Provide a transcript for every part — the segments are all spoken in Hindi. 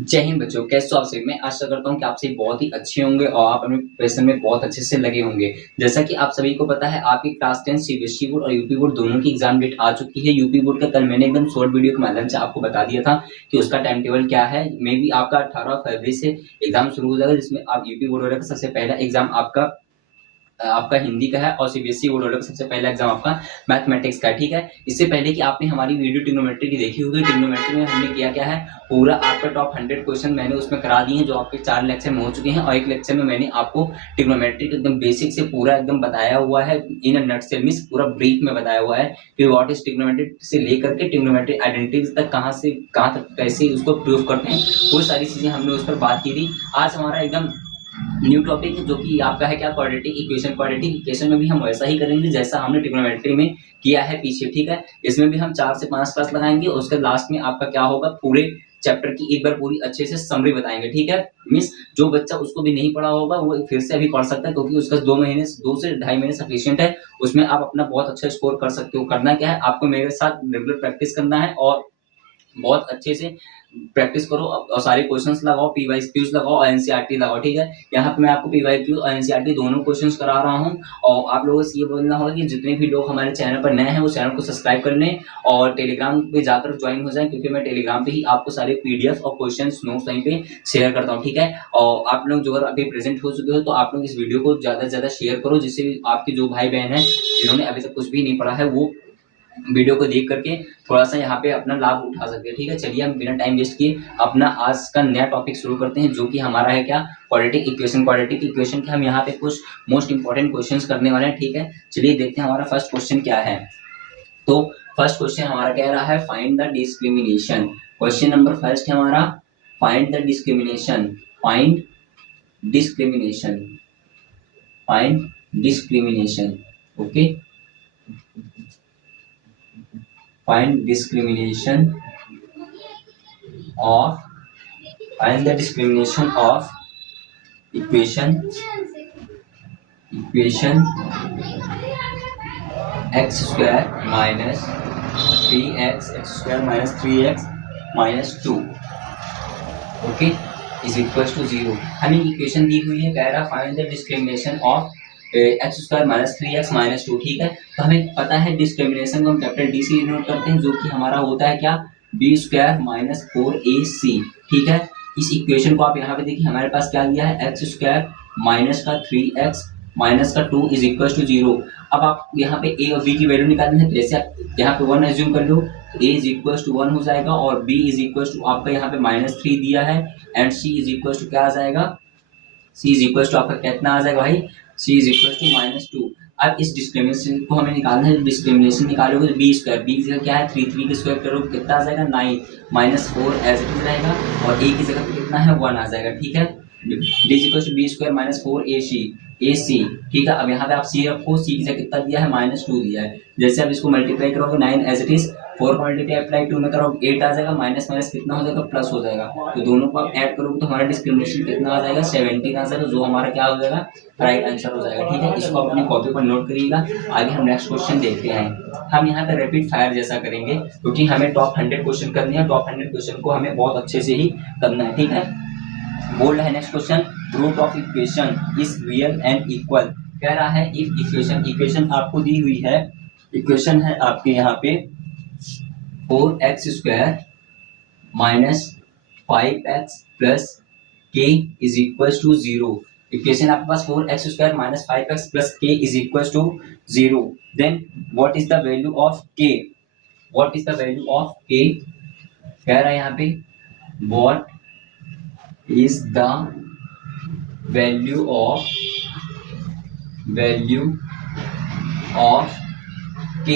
जय हिंद बच्चों, कैसे हो आप सभी? मैं आशा करता हूँ कि आप सभी बहुत ही अच्छे होंगे और आप अपने प्रिपरेशन में बहुत अच्छे से लगे होंगे। जैसा कि आप सभी को पता है, आपकी क्लास 10 सीबीएसई बोर्ड और यूपी बोर्ड दोनों की एग्जाम डेट आ चुकी है। यूपी बोर्ड का कल मैंने एकदम शॉर्ट वीडियो के माध्यम से आपको बता दिया था कि उसका टाइम टेबल क्या है। मे बी आपका 18 फरवरी से एग्जाम शुरू हो जाएगा, जिसमें आप यूपी बोर्ड वाले का सबसे पहला एग्जाम आपका हिंदी का है और सीबीएसई बोर्ड वालों का सबसे पहला एग्जाम आपका मैथमेटिक्स का है। ठीक है, इससे पहले कि आपने हमारी वीडियो ट्रिग्नोमेट्री की देखी होगी, ट्रिग्नोमेट्री में हमने किया क्या है, पूरा आपका टॉप 100 क्वेश्चन मैंने उसमें करा दिए हैं, जो आपके 4 लेक्चर में हो चुके हैं और एक लेक्चर में मैंने आपको ट्रिग्नोमेट्री एकदम बेसिक से पूरा एकदम बताया हुआ है, इन अ नटसेल मींस पूरा ब्रीफ में बताया हुआ है कि व्हाट इज ट्रिग्नोमेट्री से लेकर के ट्रिग्नोमेट्री आइडेंटिटीज तक कहां से कहां तक कैसे उसको प्रूव करते हैं, वो सारी चीजें हमने उस पर बात की थी। आज हमारा एकदम न्यू टॉपिक है जो कि आपका है क्या, क्वाड्रेटिक इक्वेशन। क्वाड्रेटिक इक्वेशन में भी हम वैसा ही करेंगे जैसा हमने ट्रिग्नोमेट्री में किया है पीछे। ठीक है, इसमें भी हम 4 से 5 क्लास लगाएंगे और उसके लास्ट में आपका क्या होगा, पूरे चैप्टर की एक बार पूरी अच्छे से समरी बताएंगे। ठीक है, मीन्स जो बच्चा उसको भी नहीं पढ़ा होगा वो फिर से अभी पढ़ सकता है, क्योंकि उसका 2 से 2.5 महीने सफिशियंट है। उसमें आप अपना बहुत अच्छा स्कोर कर सकते हो। करना क्या है, आपको मेरे साथ रेगुलर प्रैक्टिस करना है और बहुत अच्छे से प्रैक्टिस करो और सारे क्वेश्चंस लगाओ, पीवाईक्यूज लगाओ और एनसीईआरटी लगाओ। ठीक है, यहाँ पे मैं आपको पीवाईक्यू और एनसीईआरटी दोनों क्वेश्चंस करा रहा हूँ और आप लोगों से ये बोलना होगा कि जितने भी लोग हमारे चैनल पर नए हैं वो चैनल को सब्सक्राइब कर लें और टेलीग्राम पे जाकर ज्वाइन हो जाएं, क्योंकि मैं टेलीग्राम पे ही आपको सारे पीडीएफ और क्वेश्चन नोट्स वहीं पे शेयर करता हूँ। ठीक है, और आप लोग जो अगर अभी प्रेजेंट हो चुके हो तो आप लोग इस वीडियो को ज्यादा से ज्यादा शेयर करो, जिससे आपके जो भाई बहन है जिन्होंने अभी तक कुछ भी नहीं पढ़ा है वो वीडियो को देख करके थोड़ा सा यहाँ पे अपना लाभ उठा सकते हैं। ठीक है, चलिए हम बिना टाइम वेस्ट किए अपना आज का नया टॉपिक शुरू करते हैं, जो कि हमारा है क्या, क्वाड्रेटिक इक्वेशन। क्वाड्रेटिक इक्वेशन के हम यहाँ पे कुछ मोस्ट इंपॉर्टेंट क्वेश्चंस करने वाले हैं। ठीक है, चलिए देखते हैं हमारा फर्स्ट क्वेश्चन क्या है। तो फर्स्ट क्वेश्चन हमारा कह रहा है find the discrimination. Question number first है हमारा, find the discrimination. Find discrimination. Find discrimination. Okay, find discrimination of find the discrimination of equation x square minus 3x x square minus 3x minus 2 okay is equal to 0। हमें इक्वेशन दी हुई है, कह रहा find the discrimination of x square minus 3x minus 2। ठीक है, तो हमें पता है डिस्क्रिमिनेशन को हम कैपिटल डी से डिनोट करते हैं, जो कि हमारा होता है क्या, बी स्क्वायर माइनस 4ac। ठीक है, इस इक्वेशन को आप यहाँ पे देखिए, हमारे पास क्या दिया है, एक्स स्क्वायर माइनस का 3x माइनस का 2 इज इक्वल टू 0। अब आप यहाँ पे a और b की वैल्यू निकालनी है, जैसे आप यहाँ पे 1 एज्यूम कर लो, a इज इक्वल टू 1 हो जाएगा और b इज इक्वल टू आपका यहाँ पे -3 दिया है and c is equal to क्या आ जाएगा, c इज इक्वल टू आपका कितना आ जाएगा भाई, c इज इक्वल टू -2। अब इस डिस्क्रिमिनेशन को हमें निकालना है, डिस्क्रिमिनेशन निकालोगे तो बी स्क्वायर, बी की जगह क्या है 3 के स्क्वायर करोगे कितना आ जाएगा 9 -4 एज इट इज रहेगा और a की जगह पे कितना है 1 आ जाएगा। ठीक है, d is equal to b square minus 4ac AC। ठीक है, अब यहाँ पे आप c रखो, c की जगह कितना दिया है -2 दिया है। जैसे आप इसको मल्टीप्लाई करोगे 9 एज इट इज, 4 को मल्टीप्लाई अप्लाई 2 में करोगे 8 आ जाएगा, माइनस माइनस कितना हो जाएगा प्लस हो जाएगा। तो दोनों को आप ऐड करोगे तो हमारा डिस्क्रिमिनेशन कितना आ जाएगा 17 आ जाएगा, जो हमारा क्या हो जाएगा राइट आंसर हो जाएगा। ठीक है, इसको अपनी कॉपी पर नोट करिएगा। आगे हम नेक्स्ट क्वेश्चन देखते हैं। हम यहाँ पे रैपिड फायर जैसा करेंगे, क्योंकि हमें टॉप 100 क्वेश्चन करने हैं, टॉप 100 क्वेश्चन को हमें बहुत अच्छे से ही करना है। ठीक है, बोल रहा है next question, root of equation is real and equal. कह रहा है इफ इक्वेशन, इक्वेशन आपको दी हुई है, इक्वेशन है आपके यहाँ पे 4x square minus 5x plus k is equal to 0। Equation आपके पास 4x square minus 5x plus k is equal to 0। Then what is the value of k, what is the value of k, कह रहा है यहाँ पे what is the value of k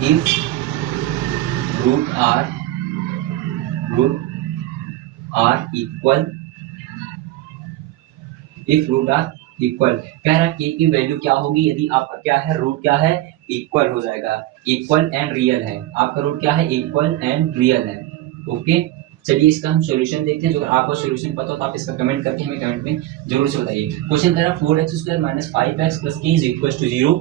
if root are equal, if root are equal। कह रहा है k की वैल्यू क्या होगी यदि आपका क्या है, रूट क्या है इक्वल हो जाएगा, इक्वल एंड रियल है, आपका रूट क्या है इक्वल एंड रियल है। ओके, चलिए इसका हम सॉल्यूशन देखते हैं। जो आपको सॉल्यूशन पता हो तो आप इसका कमेंट करके हमें कमेंट में जरूर से बताइए। क्वेश्चन कह रहा है 4x square minus 5x plus k is equal to 0,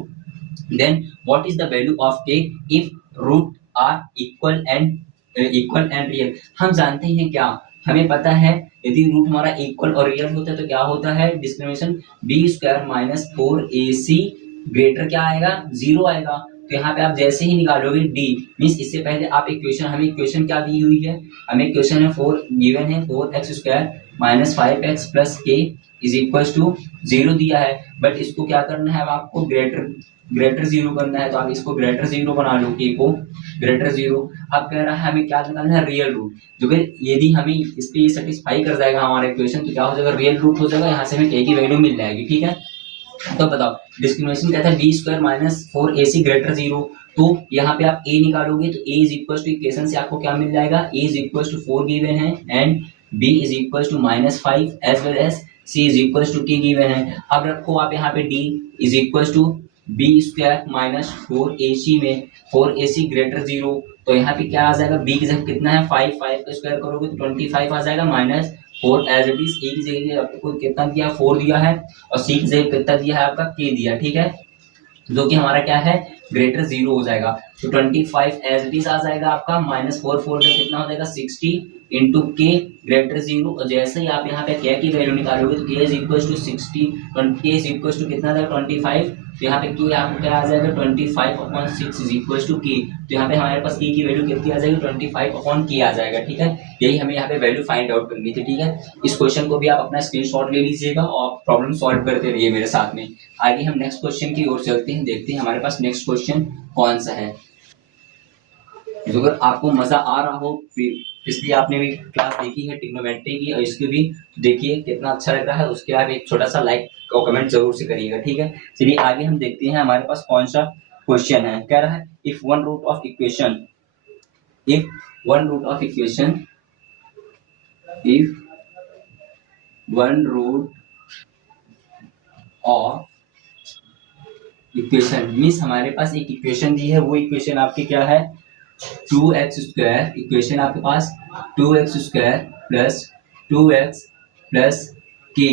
then what is the value of k if root are equal and equal and real. हम जानते हैं क्या, हमें पता है यदि रूट हमारा इक्वल और रियल होता है तो क्या होता है, discrimination b square minus 4ac greater क्या आएगा, 0 आएगा। तो यहाँ पे आप जैसे ही निकालोगे डी मीन्स इससे पहले आप इक्वेशन, हमें इक्वेशन क्या दी हुई है, हमें इक्वेशन है 4 गिवन है 4x square minus 5x plus के इज इक्वल टू 0 दिया है। बट इसको क्या करना है, अब आपको ग्रेटर 0 करना है, तो आप इसको ग्रेटर 0 बना लो, के को ग्रेटर 0। अब कह रहा है हमें क्या निकालना है, रियल रूट। जो कि यदि हमें इस पे सेटिस्फाई कर जाएगा हमारा इक्वेशन तो क्या हो जाएगा, रियल रूट हो जाएगा, यहाँ से हमें के की वैल्यू मिल जाएगी। ठीक है, तो बताओ डिस्क्रिमिनेशन कहता है b square minus 4ac greater 0। तो यहाँ पे आप a निकालोगे तो a is equal to, equation से आपको क्या मिल जाएगा, a is equal to 4 given है and b is equal to minus 5 as well as c is equal to t given है। अब रखो आप यहाँ पे d is equal to b square minus 4ac में 4ac ग्रेटर 0। तो यहाँ पे क्या आ जाएगा, b की जगह कितना है 5, 5 का स्क्वायर करोगे तो 25 आ जाएगा माइनस 4 एज इट इज। ए की जगह आपको कितना दिया, 4 दिया है और सी की जगह कितना दिया है आपका, के दिया। ठीक है, जो कि हमारा क्या है, ग्रेटर 0 हो जाएगा। तो 25 एज इट इज आ जाएगा आपका माइनस 4, 4 का कितना हो जाएगा 60 इंटू के ग्रेटर 0। और जैसे ही आप यहाँ पे के की वैल्यू निकालोगे तो के इज इक्वल टू 60, के इज इक्वल टू कितना आ जाएगा 25। तो यहाँ पे के आपको क्या आ जाएगा 25/6 इज इक्वल टू के। तो यहाँ पे हमारे पास के की वैल्यू कितनी आ जाएगी 25/k आ जाएगा। ठीक है, यही हमें यहाँ पे वैल्यू फाइंड आउट करनी थी। ठीक है, इस क्वेश्चन को भी आप अपना स्क्रीनशॉट ले लीजिएगा और प्रॉब्लम सॉल्व करते रहिए मेरे साथ में। आगे हम नेक्स्ट क्वेश्चन की ओर चलते हैं, देखते हैं हमारे पास नेक्स्ट क्वेश्चन कौन सा है। जो अगर आपको मजा आ रहा हो, इसलिए आपने भी क्लास देखी है ट्रिग्नोमेट्री की और इसकी भी देखिए कितना अच्छा लग रहा है, उसके बाद एक छोटा सा लाइक और कमेंट जरूर से करिएगा। ठीक है, चलिए आगे हम देखते हैं हमारे पास कौन सा क्वेश्चन है। कह रहा है if one root of equation, if one root of equation, if one root of equation means हमारे पास एक इक्वेशन दी है, वो इक्वेशन आपकी क्या है 2x स्क्वायर, इक्वेशन आपके पास 2x square plus 2x plus के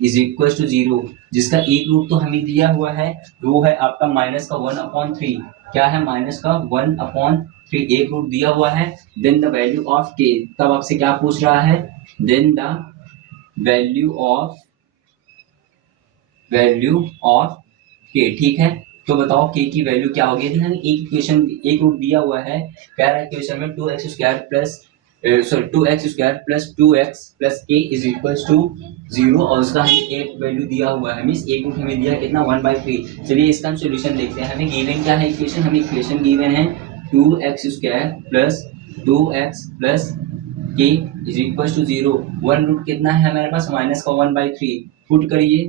इज इक्वल टू 0, जिसका एक रूट तो हमें दिया हुआ है, वो है आपका माइनस का 1/3। क्या है, माइनस का 1/3 एक रूट दिया हुआ है। देन द वैल्यू ऑफ के, तब आपसे क्या पूछ रहा है, देन द वैल्यू ऑफ के। ठीक है, तो बताओ के की वैल्यू क्या होगी। यदि हमें एक इक्वेशन, एक रूट दिया हुआ है, कह रहा है इक्वेशन में 2x square plus 2x square plus 2x plus के इज इक्वल टू 0 और उसका हमें एक वैल्यू दिया हुआ है, मीन्स एक रूट हमें दिया है कितना 1/3। चलिए इसका हम सोल्यूशन देखते हैं। हमें गिवन क्या है इक्वेशन, हमें इक्वेशन गिवन है 2x square plus 2x plus के is equal to 0। One root कितना है हमारे पास, माइनस का 1/3। पुट करिए,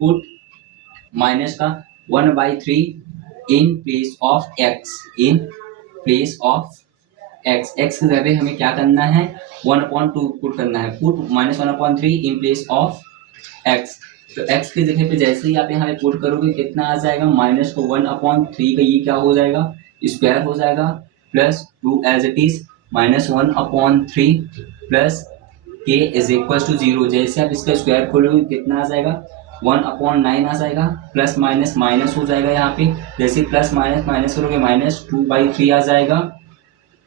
पुट माइनस का 1/3 in place of x, in place of x, x की जगह हमें क्या करना है 1/2 पुट करना है, put minus 1/3 in place of x। तो x की जगह पे जैसे ही आप यहाँ पे पुट करोगे कितना आ जाएगा, माइनस को 1/3 का ये क्या हो जाएगा स्क्वायर हो जाएगा plus 2 as it is minus 1/3 plus के इज इक्वल टू 0। जैसे आप इसका स्क्वायर खोलोगे कितना आ जाएगा 1/9 आ जाएगा, प्लस माइनस माइनस हो जाएगा यहाँ पे, जैसे प्लस माइनस माइनस करोगे माइनस 2/3 आ जाएगा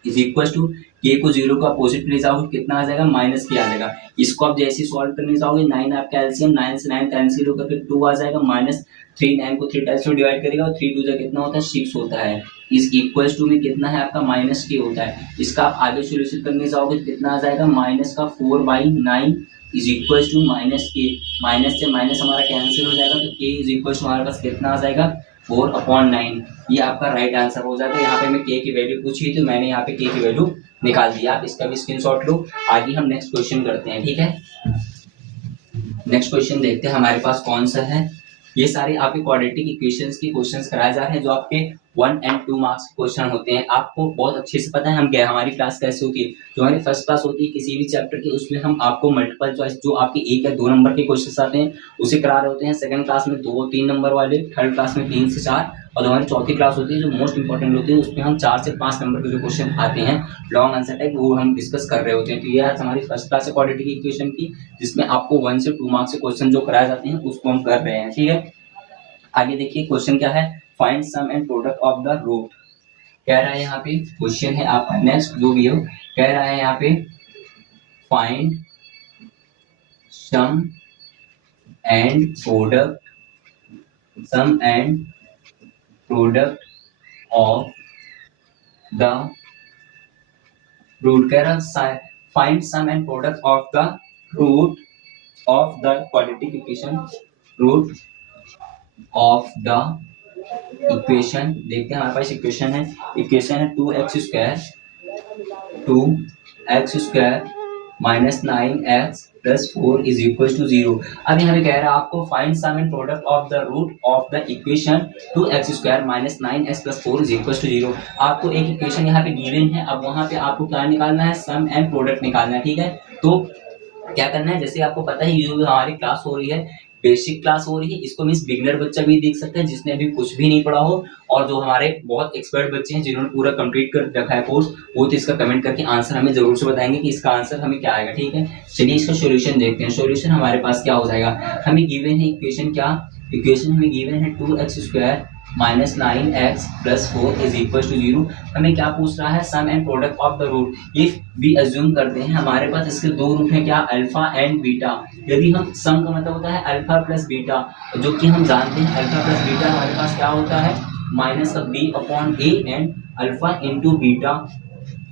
इज इक्वल टू के को 0 का अपोजिट ले जाओगे कितना आ जाएगा माइनस के आ जाएगा। इसको आप जैसे सॉल्व करने जाओगे 9 आपका एलसीएम, 9 से 9 कैंसिल होकर के 2 आ जाएगा, माइनस 3 9 को 3 टाइम्स में डिवाइड करेगा और 3 2 जा कितना होता है 6 होता है। इस इक्वल टू में कितना है आपका माइनस के होता है। इसका आप आगे सोल्यूशन करने जाओगे कितना आ जाएगा, माइनस का 4/9 इज इक्वल टू माइनस के, माइनस से माइनस हमारा कैंसिल हो जाएगा तो के इज इक्वल टू हमारे पास कितना आ जाएगा 4/9। ये आपका राइट आंसर हो जाता है। यहाँ पे मैं के की वैल्यू पूछी तो मैंने यहाँ पे के की वैल्यू निकाल दिया, आप इसका भी स्क्रीनशॉट लो। आगे हम नेक्स्ट क्वेश्चन करते हैं। ठीक है, नेक्स्ट क्वेश्चन देखते हैं हमारे पास कौन सा है। ये सारे आपके क्वाड्रेटिक इक्वेशंस के क्वेश्चंस कराए जा रहे हैं जो आपके 1 और 2 मार्क्स के क्वेश्चन होते हैं। आपको बहुत अच्छे से पता है हम क्या, हमारी क्लास कैसे होती है। जो हमारी फर्स्ट क्लास होती है किसी भी चैप्टर की, उसमें हम आपको मल्टीपल चॉइस जो आपके 1 या 2 नंबर के क्वेश्चन आते हैं उसे करा रहे होते हैं। सेकंड क्लास में 2-3 नंबर वाले, थर्ड क्लास में 3 से 4 और हमारी चौथी क्लास होती है जो मोस्ट इंपॉर्टेंट होती है, उसमें हम 4 से 5 नंबर के जो क्वेश्चन आते हैं लॉन्ग आंसर टाइप, वो हम डिस्कस कर रहे होते हैं। तो ये आज हमारी फर्स्ट क्लास है क्वाड्रेटिक इक्वेशन की, जिसमें आपको 1 से 2 मार्क्स के क्वेश्चन जो कराए जाते हैं उसको हम कर रहे हैं। ठीक है, आगे देखिए क्वेश्चन क्या है, find sum and product of the root. कह रहा है यहाँ पे क्वेश्चन है आपका नेक्स्ट जो भी हो, कह रहा है यहाँ पे find sum and product of the root. कह रहा find sum and product of the root of the quadratic equation, root of the equation. देखते हैं हमारे पास इक्वेशन है 2x² minus 9x plus 4 is equal to 0। अब यहाँ पे कह रहा है आपको find sum and product of the root of the equation 2x² minus 9x plus 4 is equal to 0। आपको एक इक्वेशन यहाँ पे गिवन है, अब वहां पे आपको क्या निकालना है, सम एंड प्रोडक्ट निकालना है, ठीक है। तो क्या करना है, जैसे आपको पता है ये जो हमारी क्लास हो रही है बेसिक क्लास हो रही है, इसको मीन्स बिगनर बच्चा भी देख सकता है जिसने अभी कुछ भी नहीं पढ़ा हो, और जो हमारे बहुत एक्सपर्ट बच्चे हैं जिन्होंने पूरा कंप्लीट कर रखा है कोर्स, वो तो इसका कमेंट करके आंसर हमें जरूर से बताएंगे कि इसका आंसर हमें क्या आएगा, ठीक है। चलिए इसका सॉल्यूशन देखते हैं। सॉल्यूशन हमारे पास क्या हो जाएगा, हमें गिवन है इक्वेशन, क्या इक्वेशन हमें गिवन है 2x² minus 9x plus 4 is equal to 0। हमें क्या पूछ रहा है, sum and product of the root. If भी अज्यूम करते हैं हमारे पास इसके दो रूट हैं, क्या, अल्फा एंड बीटा। यदि हम सम का मतलब होता है अल्फा प्लस बीटा, जो कि हम जानते हैं अल्फा प्लस बीटा हमारे पास क्या होता है, minus of b upon a, and alpha into beta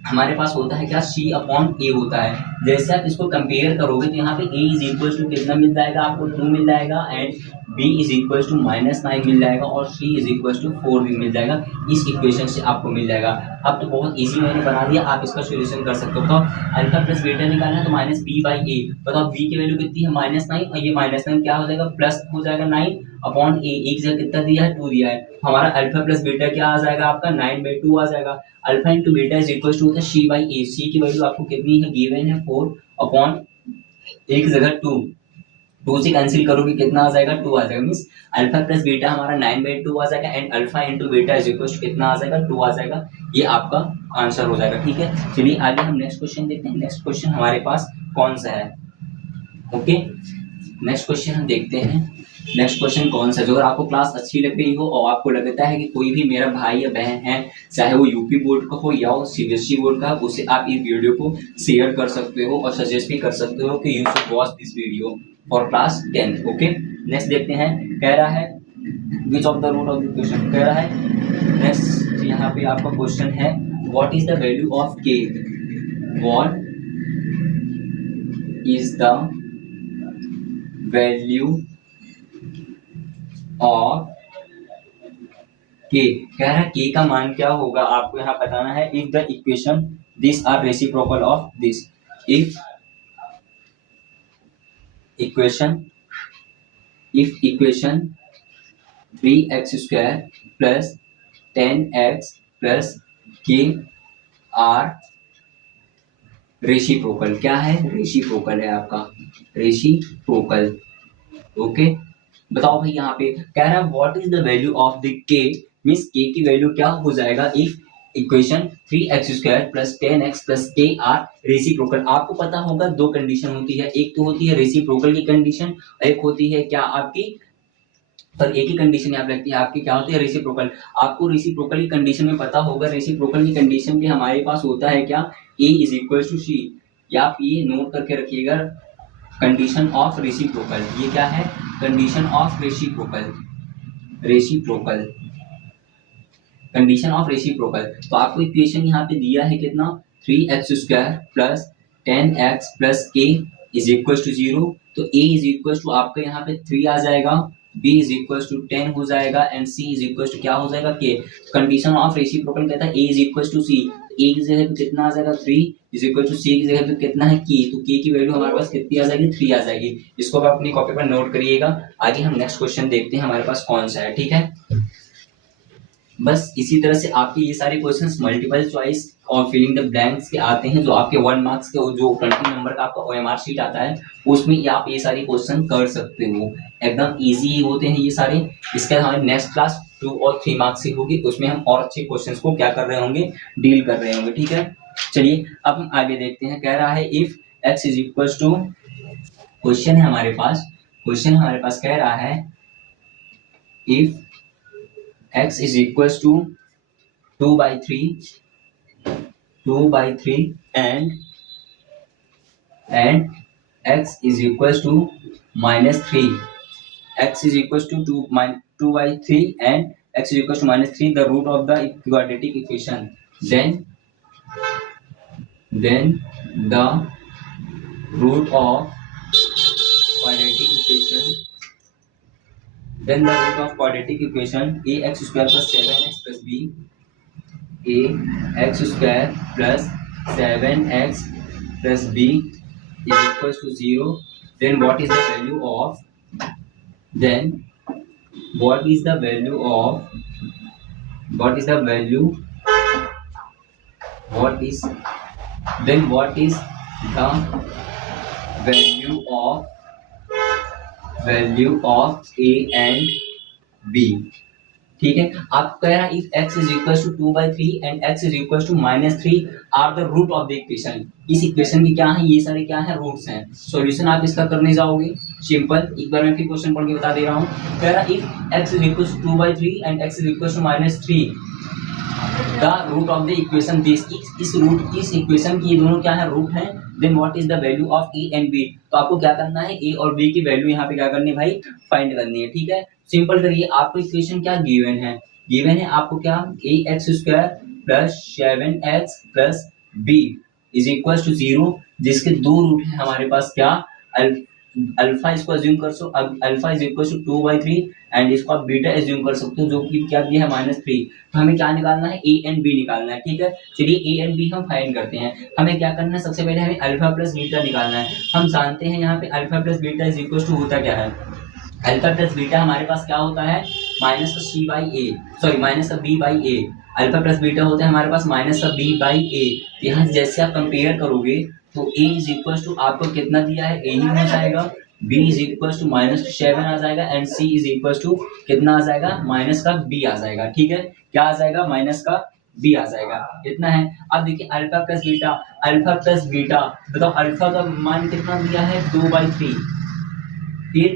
हमारे पास होता है क्या, सी अपॉन ए होता है। जैसे आप इसको कंपेयर करोगे तो यहाँ पे ए इज इक्वल टू कितना मिल जाएगा आपको, 2 मिल जाएगा, and b is equal to minus 9 मिल जाएगा, और सी इज इक्वल टू 4 भी मिल जाएगा। इस इक्वेशन से आपको मिल जाएगा। अब तो बहुत इजी मैंने बना दिया, आप इसका सोल्यूशन कर सकते हो। तो अल्फा प्लस बीटा निकालना है तो माइनस बी बाई ए, बताओ बी की वैल्यू कितनी है, माइनस 9, और ये माइनस 9 क्या हो जाएगा, प्लस हो जाएगा 9 अपॉन ए, एक जगह कितना दिया है, 2 दिया है। हमारा अल्फा प्लस बीटा क्या आ जाएगा आपका, 9/2 आ जाएगा। Alpha into beta is equal to होता है सी बाई ए, सी की वैल्यू आपको कितनी है, गिवन है 4 अपॉन एक जगह 2, 2 से कैंसिल करोगे कितना आ जाएगा, 2 आ जाएगा। मीन्स अल्फा प्लस बीटा हमारा 9/2 आ जाएगा, and alpha into beta is equal to कितना आ जाएगा, 2 आ जाएगा। ये आपका आंसर हो जाएगा, ठीक है। चलिए आगे हम नेक्स्ट क्वेश्चन देखते हैं। नेक्स्ट क्वेश्चन हमारे पास कौन सा है, ओके। नेक्स्ट क्वेश्चन हम देखते हैं। नेक्स्ट क्वेश्चन कौन सा है, जो अगर आपको क्लास अच्छी लग रही हो और आपको लगता है कि कोई भी मेरा भाई या बहन है, चाहे वो यूपी बोर्ड का हो या सीबीएसई बोर्ड का, उसे आप इस वीडियो को शेयर कर सकते हो और सजेस्ट भी कर सकते हो कि you should watch this video for class 10, okay. Next देखते हैं, कह रहा है which of the root of the question, कह रहा है नेक्स्ट यहाँ पे आपका क्वेश्चन है what is the value of K, what is the value of K. कह रहा है के का मान क्या होगा आपको यहाँ बताना है। If the equation this are reciprocal of this, if equation 3x² plus 10x plus k are reciprocal, क्या है, रेसिप्रोकल है आपका, रेसिप्रोकल, ओके। बताओ भाई यहाँ पे कह रहा है what is the value of the के, मींस के की वैल्यू क्या हो जाएगा if equation 3x² plus 10x plus k are reciprocal. आपको पता होगा दो कंडीशन होती है, एक तो होती है रेसिप्रोकल की कंडीशन, एक होती है क्या आपकी, पर एक ही कंडीशन यहाँ पे लगती है आपकी, क्या होती है, रेसिप्रोकल। आपको रेसिप्रोकल की कंडीशन में पता होगा, रेसिप्रोकल की कंडीशन पे हमारे पास होता है क्या, ए इज इक्वल टू सी, या आप ये नोट करके रखिएगा, कंडीशन ऑफ रेसिप्रोकल। ये क्या है, condition of reciprocal, reciprocal, condition of reciprocal. तो आपको इक्वेशन यहाँ पे दिया है कितना, 3x² प्लस 10x प्लस के इज इक्वल टू 0। तो a इज इक्वल टू आपका यहाँ पे 3 आ जाएगा, b इज इक्वल टू 10 हो जाएगा, and c is equal to क्या हो जाएगा, k। कंडीशन ऑफ रेसिप्रोकल कहता है a is equal to c, a की जगह पे कितना आ जाएगा, 3 इज इक्वल टू c की जगह पे कितना है, k। तो k की वैल्यू हमारे पास कितनी आ जाएगी, 3 आ जाएगी। इसको आप अपनी कॉपी पर नोट करिएगा। आगे हम नेक्स्ट क्वेश्चन देखते हैं हमारे पास कौन सा है, ठीक है। बस इसी तरह से आपके ये सारे क्वेश्चंस मल्टीपल चॉइस और फिलिंग द ब्लैंक्स के आते हैं, जो आपके 1 मार्क्स के जो 20 नंबर का आपका ओएमआर शीट आता है, उसमें ये आप ये सारे क्वेश्चन कर सकते हो, एकदम इजी होते हैं ये सारे। इसके बाद हमारी नेक्स्ट क्लास 2 और 3 मार्क्स की होगी, उसमें हम और अच्छे क्वेश्चंस को क्या कर रहे होंगे, डील कर रहे होंगे, ठीक है। चलिए अब हम आगे देखते हैं। कह रहा है if x is equal to, question है हमारे पास, क्वेश्चन हमारे पास कह रहा है if x is equal to 2/3 and x is equals to -3. X is equals to 2/3 and x is equals to -3, the root of the quadratic equation. Then the root of quadratic equation ax square plus 7x plus b, ax square plus 7x plus b is equals to 0. Then what is the value of what is the value of what is the value what is then what is the value of a and b. ठीक है, आप कह रहा है if x is equals to 2/3 and x is equals to -3 are the root of the equation. इस इक्वेशन के क्या है, ये सारे क्या है, रूट्स हैं. सॉल्यूशन आप इसका करने जाओगे सिंपल, एक बार मैं फिर क्वेश्चन पढ़ के बता दे रहा हूँ. कह रहा है if x is equals to 2/3 and x is equals to -3 the root of the equation this, इस इक्वेशन की ये दोनों क्या है, रूट है. Then what is the value of a and b. तो आपको क्या करना है, ए और बी की वैल्यू यहाँ पे क्या करनी है भाई, फाइंड करनी है. ठीक है, सिंपल करिए. आपको इक्वेशन क्या गिवन है, आपको क्या, a x square plus 7x plus b is equal to 0, जिसके दो रूट है हमारे पास क्या, अल्फा इसको अज्यूम कर सो, अब alpha is equal to 2/3 and इसको आप बीटा अज्यूम कर सकते हो, जो कि क्या दिया है -3. तो हमें क्या निकालना है, ए एंड बी निकालना है. ठीक है, चलिए ए एंड बी हम फाइंड करते हैं. हमें क्या करना है, सबसे पहले हमें अल्फा प्लस बीटा निकालना है. हम जानते हैं यहाँ पे alpha plus beta is equal to होता क्या है, अल्फा प्लस बीटा हमारे पास क्या होता है, माइनस का c by a, sorry minus का b by a. Alpha plus beta होता है हमारे पास माइनस का बी बाई ए. यहाँ जैसे आप कंपेयर करोगे तो a इज इक्वल टू आपको कितना दिया है, a ही हो जाएगा. b इज इक्वल टू -7 आ जाएगा and c is equal to कितना आ जाएगा, माइनस का b आ जाएगा. ठीक है, क्या आ जाएगा, माइनस का b आ जाएगा. इतना है. अब देखिए अल्फा प्लस बीटा बताओ, अल्फा का मान कितना दिया है, 2/3, फिर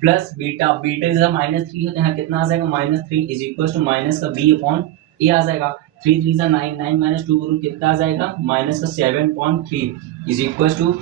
प्लस बीटा जैसा -3 होता है, कितना आ जाएगा, -3 इज इक्वल टू माइनस का b अपॉन ए आ जाएगा. 3 3 9 9 माइनस 2 करूँ कितना आ जाएगा, माइनस का 7.3 इज इक्वल टू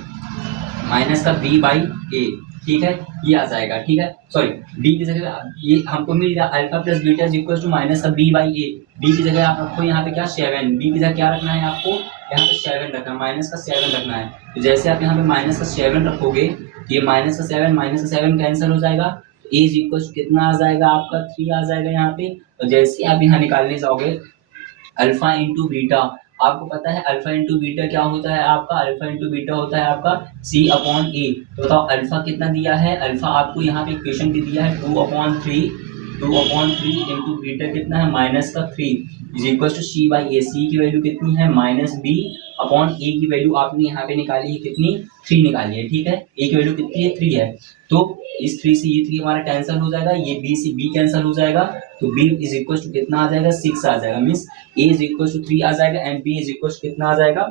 माइनस का b बाई ए. ठीक है, ये आ जाएगा. ठीक है, सॉरी b की जगह ये हमको मिल गया alpha plus beta is equal to minus का b बाई ए. b की जगह आप रखो यहाँ पे क्या, 7. b की जगह क्या रखना है आपको, यहाँ पे 7 रखना है, माइनस का 7 रखना है. तो जैसे आप यहाँ पे माइनस का 7 रखोगे, ये माइनस का 7 कैंसिल हो जाएगा. ए इज इक्वल टू कितना आ जाएगा आपका, 3 आ जाएगा यहाँ पे. तो जैसे आप यहाँ निकालने जाओगे अल्फा इंटू बीटा, आपको पता है अल्फा इंटू बीटा क्या होता है आपका, अल्फा इंटू बीटा होता है आपका c अपॉन ए. तो बताओ अल्फा कितना दिया है, अल्फा आपको यहाँ पे इक्वेशन की दिया है 2/3 इंटू बीटा कितना है, माइनस का 3 is equal to c by a. C की वैल्यू कितनी है, -b अपॉन ए की वैल्यू आपने यहाँ पे निकाली है कितनी, 3 निकाली है. ठीक है, ए की वैल्यू कितनी है, 3 है. तो इस 3 से ये 3 हमारा कैंसिल हो जाएगा, ये b से b कैंसिल हो जाएगा. तो b इज इक्वल टू कितना आ जाएगा, 6 आ जाएगा. Means a is equal to 3 आ जाएगा and b is equal to कितना आ जाएगा,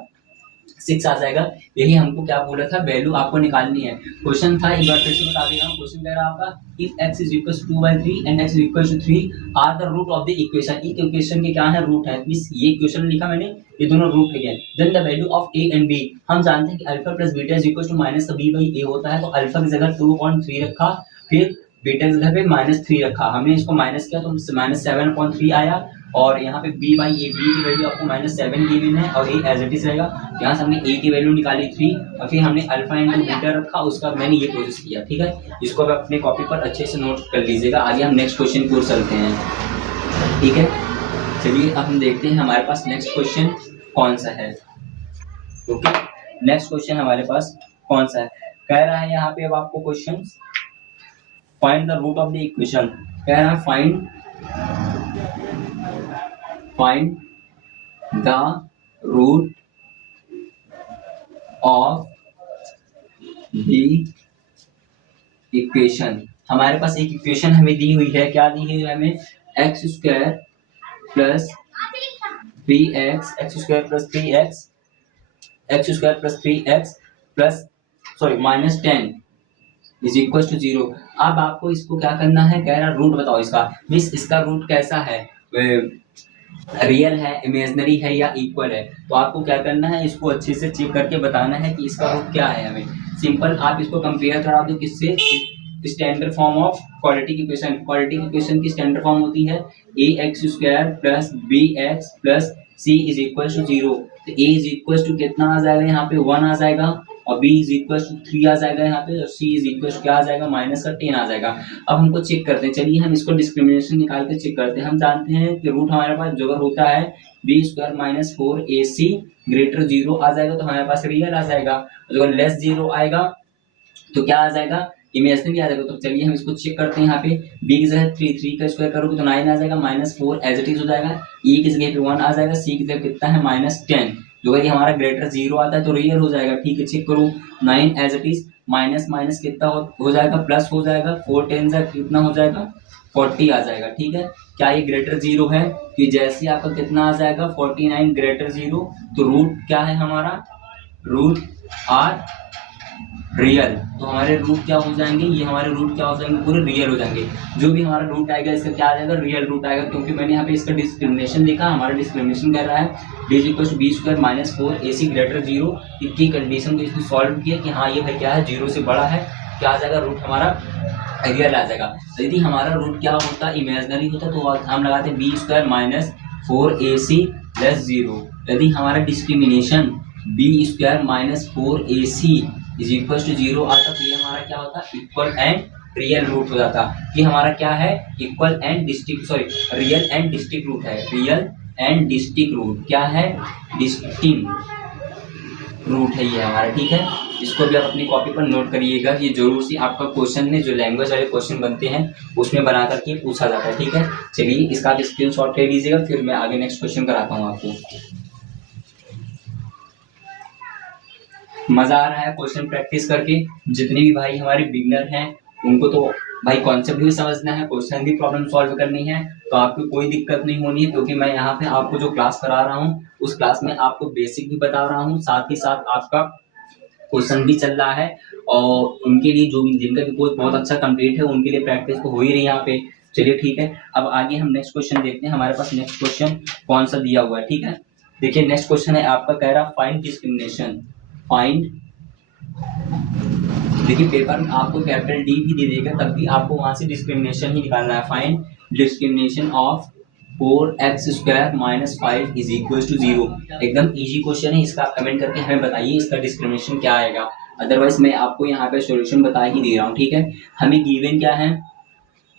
6 आ जाएगा. यही हमको क्या बोला था, वैल्यू आपको निकालनी है. क्वेश्चन था, एक बार फिर से बता दे रहा हूँ. क्वेश्चन कह रहा है आपका if x is equal to 2/3 and x is equal to 3 are the root of the equation. इस इक्वेशन के क्या है, रूट है. मींस ये इक्वेशन लिखा मैंने, ये दोनों रूट है. Then the value of a and b, हम जानते हैं कि alpha plus beta is equal to minus का b बाई a होता है. तो अल्फा की जगह 2/3 रखा, फिर बीटा की जगह पे -3 रखा. हमने इसको माइनस किया तो -7.3 आया. और यहाँ पे b बाई ए, बी की वैल्यू आपको -7 गिवन है और a एज इट इज रहेगा. यहाँ से हमने a की वैल्यू निकाली 3 और फिर हमने अल्फा इंटू बीटा रखा, उसका मैंने ये प्रोसेस किया. ठीक है, इसको आप अपने कॉपी पर अच्छे से नोट कर लीजिएगा. आगे हम नेक्स्ट क्वेश्चन की ओर चलते हैं. ठीक है, चलिए अब हम देखते हैं हमारे पास नेक्स्ट क्वेश्चन कौन सा है. ओके, नेक्स्ट क्वेश्चन हमारे पास कौन सा है, कह रहा है यहाँ पे अब आपको question find the root of the equation. कह रहा है find the root of the equation. हमारे पास एक इक्वेशन हमें दी हुई है, क्या दी हुई है हमें, x square plus 3x plus -10 is equal to 0. अब आपको इसको क्या करना है, कह रहा रूट बताओ इसका. मीन्स इसका रूट कैसा है, रियल है, इमेजिनरी है या इक्वल है। तो आपको क्या करना है, इसको अच्छे से चेक करके बताना है कि इसका रूट क्या है। हमें सिंपल आप इसको कंपेयर करा दो किससे, standard form of quadratic equation. Quadratic equation की स्टैंडर्ड फॉर्म होती है a x square plus b x plus c is equal to 0। तो ए इज इक्वल टू कितना आ जाएगा यहाँ पे 1 आ जाएगा, और बी इज इक्वल टू 3 आ जाएगा यहाँ पे, और सी इज इक्वल टू क्या आ जाएगा माइनस का 10 आ जाएगा। अब हमको चेक करते हैं, चलिए हम इसको डिस्क्रिमिनेशन निकाल के चेक करते हैं। हम जानते हैं कि रूट हमारे पास जो अगर होता है b square minus 4ac greater 0 आ जाएगा तो हमारे पास रियल आ जाएगा, अगर लेस 0 आएगा तो क्या आ जाएगा, इमेजिनरी आ जाएगा। तो चलिए हम इसको चेक करते हैं। यहाँ पे बी की जगह 3 का स्क्वायर करोगे तो 9 आ जाएगा, माइनस 4 एज इट इज हो जाएगा, ई की जगह पे 1 आ जाएगा, सी की जगह कितना है माइनस 10। जो अगर ये हमारा ग्रेटर 0 आता है तो रियल हो जाएगा। ठीक है, चेक करो 9 as it is, minus minus कितना हो जाएगा, प्लस हो जाएगा, 4 10 से कितना हो जाएगा 40 आ जाएगा। ठीक है, क्या ये ग्रेटर 0 है, कि जैसे आपका कितना आ जाएगा 49 ग्रेटर 0, तो रूट क्या है हमारा, रूट आर रियल। तो हमारे रूट क्या हो जाएंगे, ये हमारे रूट क्या हो जाएंगे, पूरे रियल हो जाएंगे। जो भी हमारा रूट आएगा इसका क्या आ जाएगा, रियल रूट आएगा, क्योंकि मैंने यहाँ पे इसका डिस्क्रिमिनेशन लिखा, हमारा डिस्क्रिमिनेशन कर रहा है d is equal to b square minus 4ac greater 0 की कंडीशन को इसको सॉल्व किया कि हाँ ये भाई क्या है 0 से बड़ा है, क्या आ जाएगा रूट हमारा रियल आ जाएगा। तो यदि हमारा रूट क्या होता, इमेजिनरी होता, तो हम लगाते B square minus 4ac plus 0। यदि हमारा discrimination b square minus 4ac is equal to 0 आता तो ये हमारा क्या होता, इक्वल एंड रियल रूट हो जाता। ये हमारा क्या है, equal and distinct, sorry real and distinct root है, रियल एंड डिस्टिंक्ट रूट क्या है, डिस्टिंक्ट रूट है ये हमारा। ठीक है, इसको भी आप अपनी कॉपी पर नोट करिएगा, ये जरूर सी आपका क्वेश्चन में जो लैंग्वेज वाले क्वेश्चन बनते हैं उसमें बना करके पूछा जाता है। ठीक है, चलिए इसका आप स्क्रीन शॉट ले लीजिएगा, फिर मैं आगे नेक्स्ट क्वेश्चन कराता हूँ आपको। मजा आ रहा है क्वेश्चन प्रैक्टिस करके, जितने भी भाई हमारे बिगनर हैं उनको तो भाई कॉन्सेप्ट भी समझना है, क्वेश्चन भी प्रॉब्लम सॉल्व करनी है, तो आपको कोई दिक्कत नहीं होनी है, क्योंकि मैं यहाँ पे आपको जो क्लास करा रहा हूँ उस क्लास में आपको बेसिक भी बता रहा हूँ, साथ ही साथ आपका क्वेश्चन भी चल रहा है, और उनके लिए जो जिनका भी कोर्स बहुत अच्छा कंप्लीट है उनके लिए प्रैक्टिस तो हो ही रही है यहाँ पे। चलिए ठीक है, अब आगे हम नेक्स्ट क्वेश्चन देखते हैं, हमारे पास नेक्स्ट क्वेश्चन कौन सा दिया हुआ है। ठीक है, देखिए नेक्स्ट क्वेश्चन है आपका, कह रहा फाइंड डिस्क्रिमिनेशन, फाइंड, देखिए पेपर में आपको कैपिटल डी भी दे देगा, तब भी आपको वहां से डिस्क्रिमिनेशन ही निकालना है। Find discrimination of 4x square minus 5 is equal to 0। एकदम इजी क्वेश्चन है, इसका आप कमेंट करके हमें बताइए इसका डिस्क्रिमिनेशन क्या आएगा, अदरवाइज मैं आपको यहाँ पे सॉल्यूशन बता ही दे रहा हूँ। ठीक है, हमें गिवन क्या है,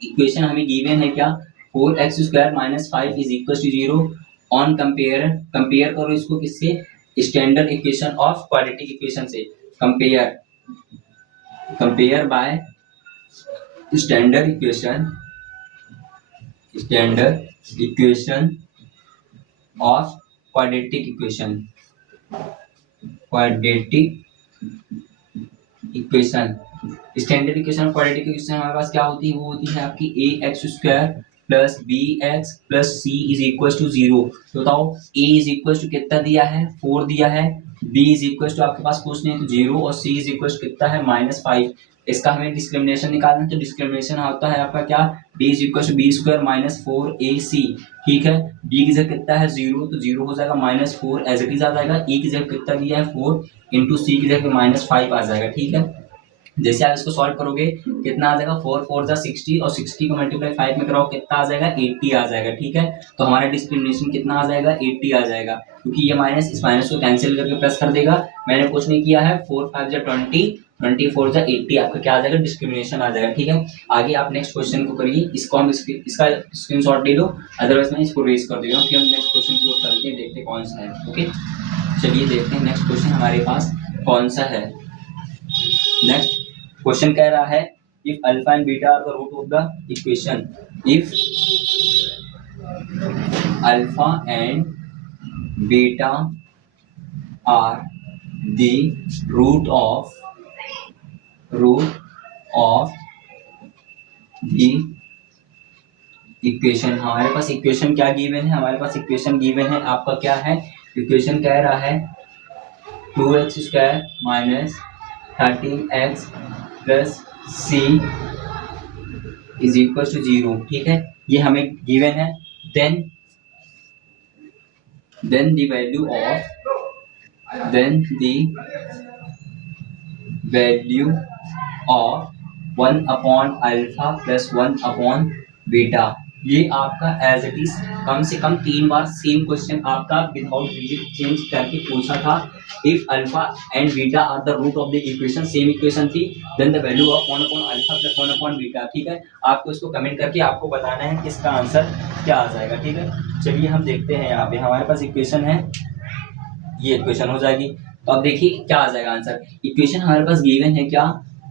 इक्वेशन हमें गिवन है क्या, 4x square minus 5 is equal to 0 on compare, compare करो इसको किससे, standard equation of quadratic equation से, compare, compare by standard equation, standard equation of quadratic equation, quadratic equation, standard equation of quadratic equation हमारे पास क्या होती है, वो होती है आपकी a x square plus b x plus c is equal to 0। तो बताओ ए इज इक्वल टू कितना दिया है, 4 दिया है, बी इज इक्वल टू आपके पास कुछ नहीं तो 0, और सी इज इक्वल टू कितना है माइनस 5। इसका हमें डिस्क्रिमिनेशन निकालना है, तो डिस्क्रिमिनेशन होता है आपका क्या, d is equal to b square minus 4ac। ठीक है, बी की जगह कितना है 0, तो 0 हो जाएगा माइनस 4 एज इट इज आ जाएगा, ई की जगह कितना दिया है 4 इंटू सी की जगह माइनस 5 आ जाएगा। ठीक है, जैसे आप इसको सॉल्व करोगे कितना आ जाएगा, 4 4 जा 60, और 60 को मल्टीप्लाई 5 में कराओ कितना आ जाएगा 80 आ जाएगा। ठीक है, तो हमारा डिस्क्रिमिनेशन कितना आ जाएगा 80 आ जाएगा, क्योंकि ये माइनस इस माइनस को कैंसिल करके प्लस कर देगा, मैंने कुछ नहीं किया है, 4 5 जा 20, 24 जा 80 आपका क्या आ जाएगा, डिस्क्रिमिनेशन आ जाएगा। ठीक है, आगे आप नेक्स्ट क्वेश्चन को करिए, इसको हम इसका स्क्रीनशॉट ले लो, अदरवाइज मैं इसको रेज कर देगा, फिर हम नेक्स्ट क्वेश्चन की ओर चलते हैं, देखते हैं कौन सा है। ओके, चलिए देखते हैं नेक्स्ट क्वेश्चन हमारे पास कौन सा है। नेक्स्ट क्वेश्चन कह रहा है if alpha and beta are the root of the equation, if alpha and beta are the root of the equation. हमारे पास इक्वेशन क्या गिवन है, हमारे पास इक्वेशन गिवन है आपका क्या है, इक्वेशन कह रहा है 2x square minus 13x plus c is equal to 0। ठीक है, ये हमें गिवन है। Then then the value of 1 upon alpha plus 1 upon beta. ये आपका एज इट इज कम से कम 3 बार सेम क्वेश्चन आपका विदाउट डिजिट चेंज करके पूछा था। If alpha and beta are the root of the equation, same equation थी, then the value of 1 upon alpha plus 1 upon beta. ठीक है, आपको इसको कमेंट करके आपको बताना है कि इसका आंसर क्या आ जाएगा। ठीक है, चलिए हम देखते हैं। यहाँ पे हमारे पास इक्वेशन है, ये इक्वेशन हो जाएगी। तो अब देखिए क्या आ जाएगा आंसर। इक्वेशन हमारे पास गिवन है क्या,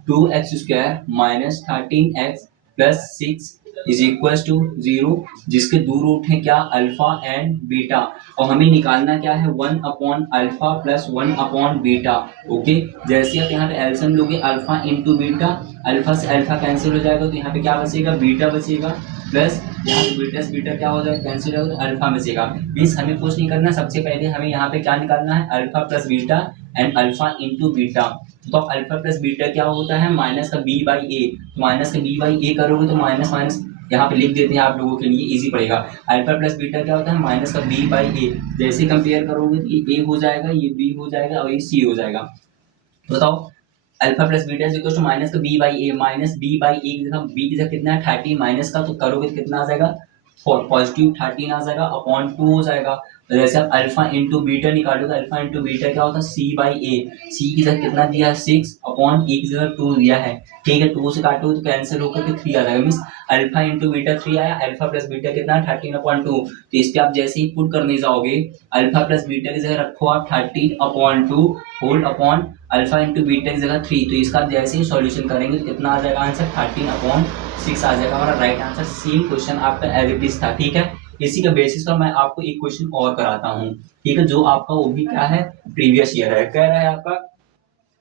2x² minus 13x plus 6 is equal to 0, जिसके दो रूट है क्या, अल्फा एंड बीटा, और हमें निकालना क्या है, 1 upon alpha plus 1 upon beta. Okay, जैसे आप यहाँ पे एल्सियम लोगे अल्फा इंटू बीटा, अल्फा से अल्फा कैंसिल हो जाएगा, तो यहाँ पे क्या बचेगा, बीटा बचेगा, प्लस यहाँ पे बीटा से बीटा क्या हो जाएगा, कैंसिल हो जाएगा, तो अल्फा बचेगा। मीन्स हमें कुछ नहीं करना, सबसे पहले हमें यहाँ पे क्या निकालना है, alpha plus beta and alpha into beta. तो अल्फा प्लस बीटा क्या होता है, माइनस का बी बाई ए, माइनस का बी बाई ए करोगे तो माइनस माइनस यहाँ पे लिख देते हैं आप लोगों के लिए इजी पड़ेगा। अल्फा प्लस बीटा क्या होता है, माइनस का बी बाई ए, जैसे कंपेयर करोगे तो ये ए हो जाएगा, ये बी हो जाएगा और ये सी हो जाएगा। बताओ, alpha plus beta is equal to minus का b by a, minus b by a की जगह बी की जगह कितना है 30, माइनस का तो करोगे तो कितना आ जाएगा, पॉजिटिव 13 आ जाएगा, अपॉन 2 हो जाएगा। तो जैसे आप अल्फा इंटू बीटा निकालोगे, अल्फा इंटू बीटा क्या होता है, सी बाई ए, सी की जगह कितना दिया है 6, अपॉन ए की जगह 2 दिया है। ठीक है, 2 से काटोगे तो कैंसिल होकर के 3 आ जाएगा। मीन्स अल्फा इंटू बीटा 3 आया, अल्फा प्लस बीटा कितना 13/2। तो इस पे आप जैसे ही पुट करने जाओगे, अल्फा प्लस बीटा की जगह रखो आप 13/2 whole upon alpha into beta की जगह 3, तो इसका जैसे ही सॉल्यूशन करेंगे तो कितना आ जाएगा आंसर, 13/6 आ जाएगा हमारा राइट आंसर। सेम क्वेश्चन आपका एज इट इज था। ठीक है, इसी के बेसिस पर मैं आपको एक क्वेश्चन और कराता हूँ। ठीक है, जो आपका वो भी क्या है, प्रीवियस ईयर है। कह रहा है आपका